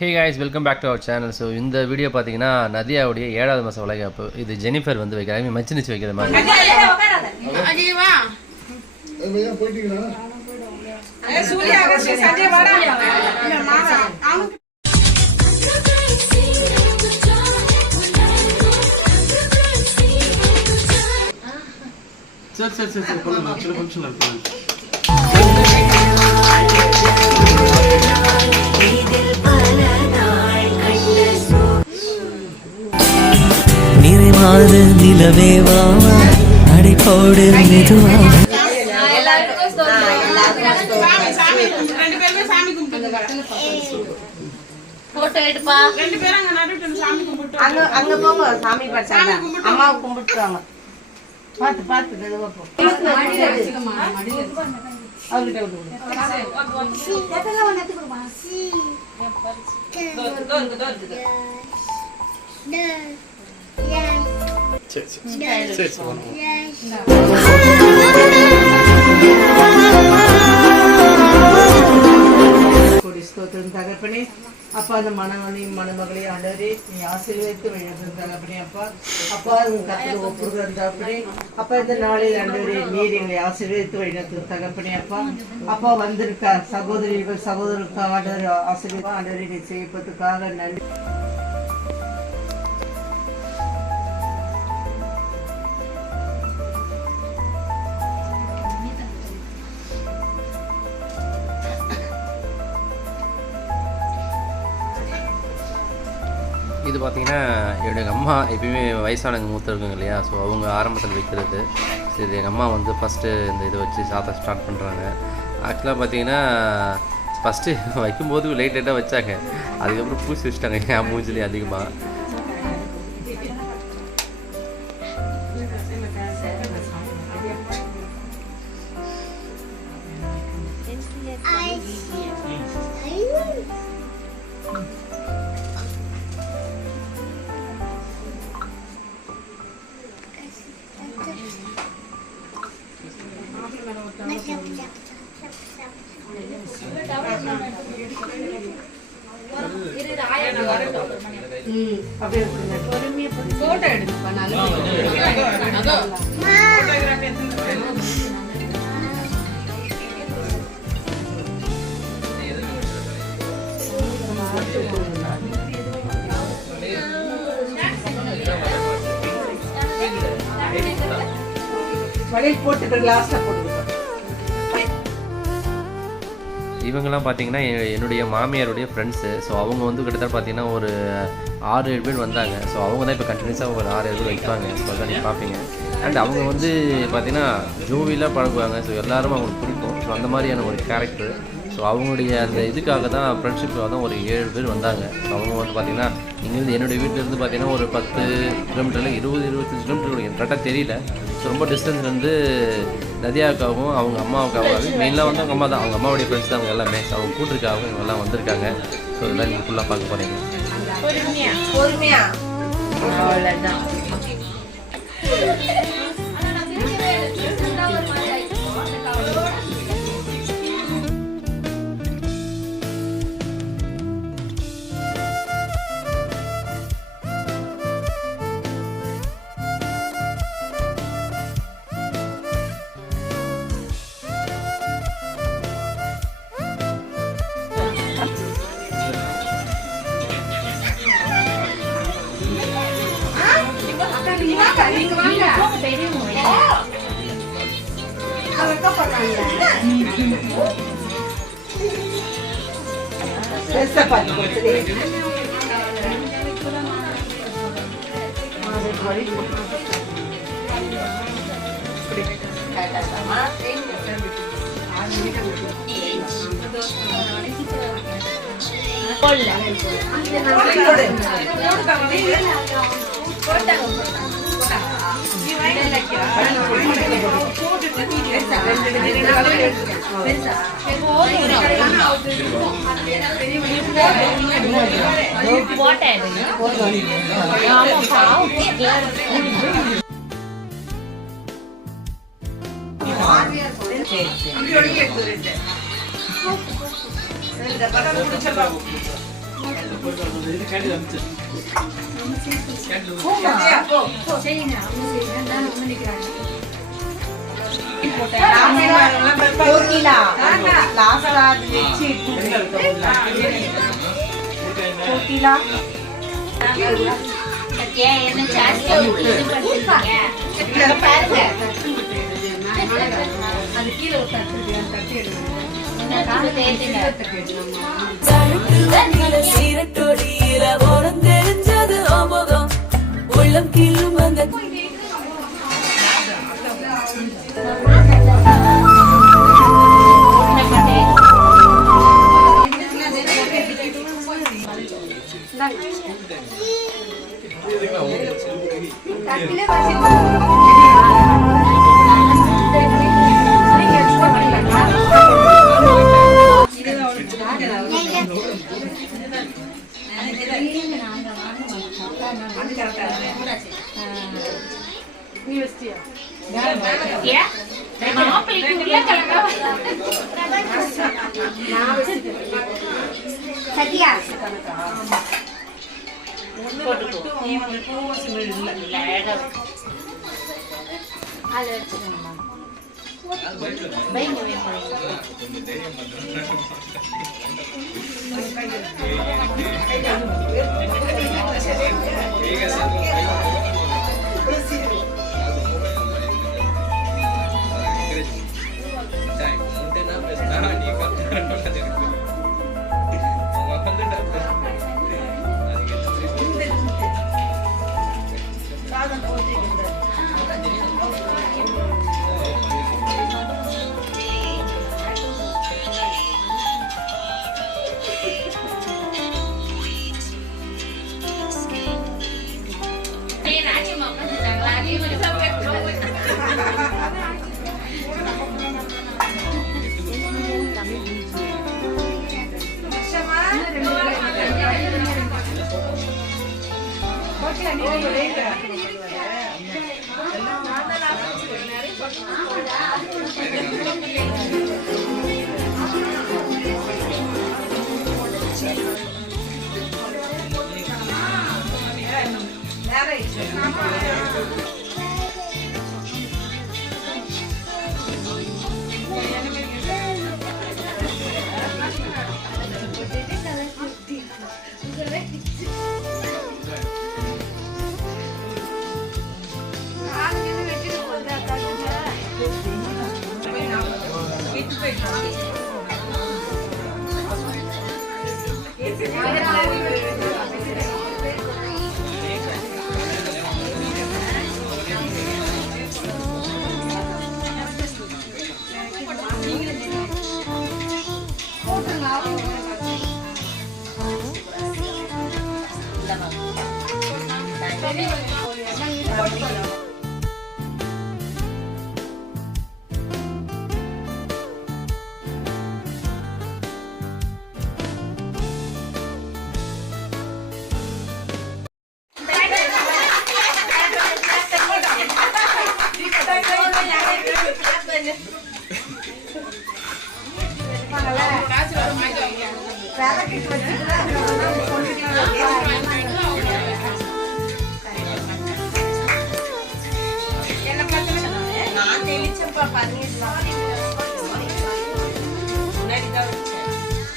Hey guys, welcome back to our channel. So இந்த video பார்த்தீங்கன்னா நதியாவுடைய 7வது மாதம் வளைகாப்பு. இது ஜெனிஃபர் வந்து வைக்கிறாங்க, மச்சினிச்சு வைக்கிற மாதிரி. நிறைவாத நிலவேவா அடைப்போடு மெதுவாக போட்டோ எடுப்பா. அங்க போங்க, சாமி பார்த்தாங்க. அம்மாவை கும்பிட்டுவாங்க. பார்த்து பார்த்து மெதுவா போ. அவர்கிட்ட விட்டு தகப்பனே அப்பா, அந்த மணவனையும் மணமகளை ஆண்டவரே நீ ஆசீர்வதித்து வழிநடத்தும் தகப்பனே. அப்பா அப்பா கத்தர் ஒப்புகிற தகப்பனே. அப்பா இந்த நாளில் ஆண்டவரே நீர் எங்களை ஆசீர்வதித்து வழிநடத்தும் தகப்பனே. அப்பா அப்பா வந்திருக்கார் சகோதரிகள் சகோதரருக்கு ஆண்டவர் ஆசீர்வாதம் ஆண்டவரே நீ செய்யப்பதுக்காக நன்றி. இது பார்த்தீங்கன்னா என்னுடைய அம்மா எப்பயுமே வயசானவங்க மூத்த இருக்குங்க இல்லையா, ஸோ அவங்க ஆரம்பத்தில் வைக்கிறது. ஸோ இது எங்கள் அம்மா வந்து ஃபஸ்ட்டு இந்த இதை வச்சு சாப்பிட ஸ்டார்ட் பண்ணுறாங்க. ஆக்சுவலாக பார்த்தீங்கன்னா ஃபஸ்ட்டு வைக்கும்போது லைட்டாக வச்சாங்க, அதுக்கப்புறம் பூசி வச்சுட்டாங்க என் மூஞ்சிலே அதிகமாக. இவங்கெல்லாம் பார்த்தீங்கன்னா என்னுடைய மாமியாருடைய ஃப்ரெண்ட்ஸு. ஸோ அவங்க வந்து கிட்டத்தட்ட பார்த்தீங்கன்னா ஒரு 6-7 பேர் வந்தாங்க. ஸோ அவங்க தான் இப்போ கண்டினியூஸாக ஒரு 6-7 பேர் வைப்பாங்க. ஸோ அதான் நீங்கள் பார்ப்பீங்க. அண்ட் அவங்க வந்து பார்த்தீங்கன்னா ஜோவிலாம் பழகுவாங்க. ஸோ எல்லோரும் அவங்களுக்கு பிடிக்கும். ஸோ அந்த மாதிரியான ஒரு கேரக்டர். ஸோ அவங்களுடைய அந்த இதுக்காக தான் ஃப்ரெண்ட்ஷிப்பாக தான் ஒரு 7 பேர் வந்தாங்க. ஸோ அவங்க வந்து பார்த்திங்கன்னா இங்கேருந்து என்னுடைய வீட்டிலேருந்து பார்த்திங்கன்னா ஒரு 10 கிலோமீட்டரில் 20-25 கிலோமீட்டர் எனக்கு கரெக்டாக தெரியல. ஸோ ரொம்ப டிஸ்டன்ஸ்லேருந்து நதியாவுக்காகவும் அவங்க அம்மாவுக்காகவும், மெயினாக வந்து அவங்க அம்மா தான், அவங்க அம்மாவுடைய ஃப்ரெண்ட்ஸ் தான் அவங்க எல்லாமே. ஸோ அவங்க கூட்டிருக்காகவும் இவங்கெல்லாம் வந்திருக்காங்க. ஸோ இதெல்லாம் நீங்கள் ஃபுல்லாக பார்க்க போகிறீங்க. அவ்வளோதான். என்ன ஜாஸ்தியா இது பண்ணிருக்கீங்க அது கீழே ஒரு தட்டு சீரட்டொடியில ஓரம் தெரிஞ்சது அமுகம் உள்ளம் கீழும் அந்த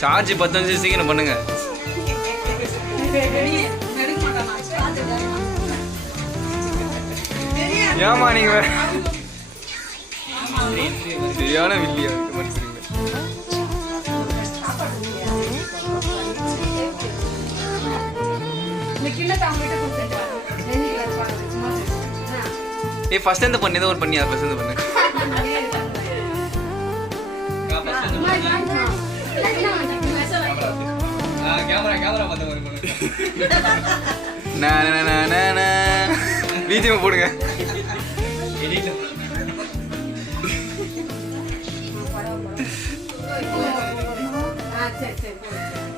சார்ஜ் 15 சீக்கிரம் பண்ணுங்க. ஏமா நீங்க சரியான வில்லியா ஃபர்ஸ்ட் எந்த பண்ணி ஏதோ ஒரு பண்ணி ஃபர்ஸ்ட் எந்த பண்ணு கேமரா பார்த்த மாதிரி பண்ணு. பிஜிஎம் போடுங்க.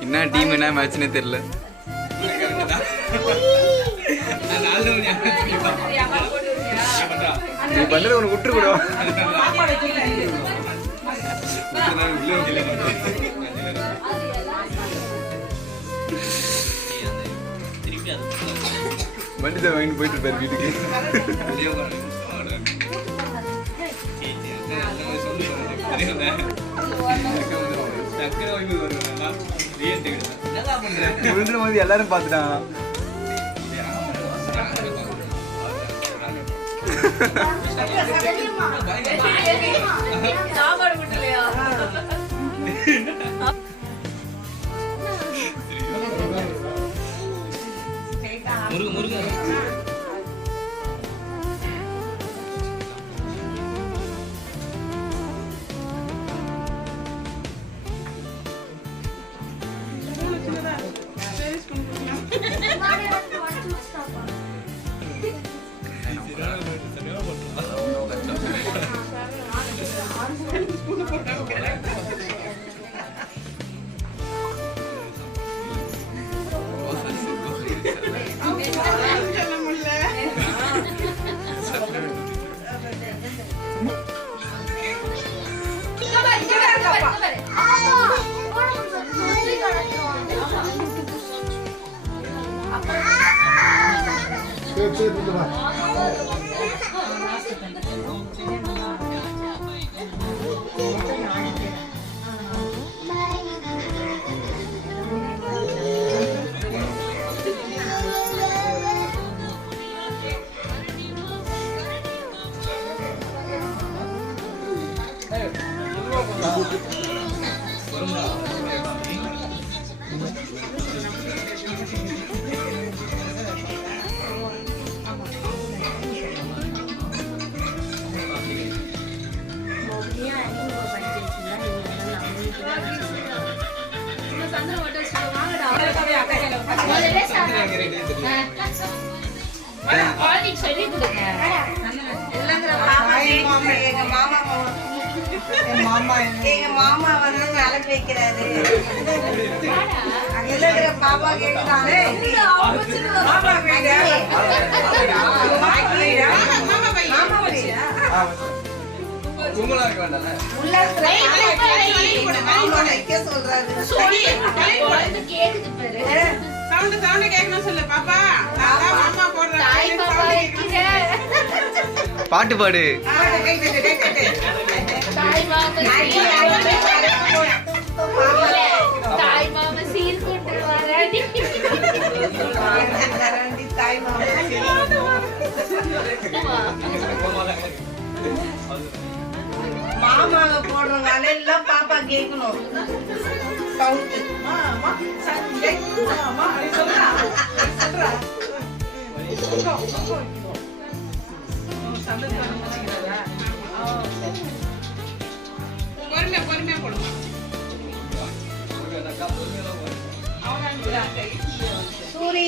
என்ன டீம் என்ன மேட்ச்னே தெரியல. நீ பண்றது உனக்கு விட்டுரு கூட வண்டி தான் வாங்கிட்டு போயிட்டு இருப்பாரு வீட்டுக்கு. விழுந்துடும் போது எல்லாரும் பார்த்துட்டாங்க. சாப்பாடு முட்டலையா குழந்தைக்கு சொல்லி கொடுங்க. எங்க மாமா வந்து நலன் வைக்கிறாரு. இல்லைங்கிற பாப்பா கேட்டாலே குழந்தை கேக்குது பாரு. பாட்டு பாடு. தாய் மாமா சீர் கொண்டு வராடி. தாய் மாமா மாமாவை போடுறதுனால எல்லாம் பாப்பா கேட்கணும். பொறுமையா போடுங்க. சூரி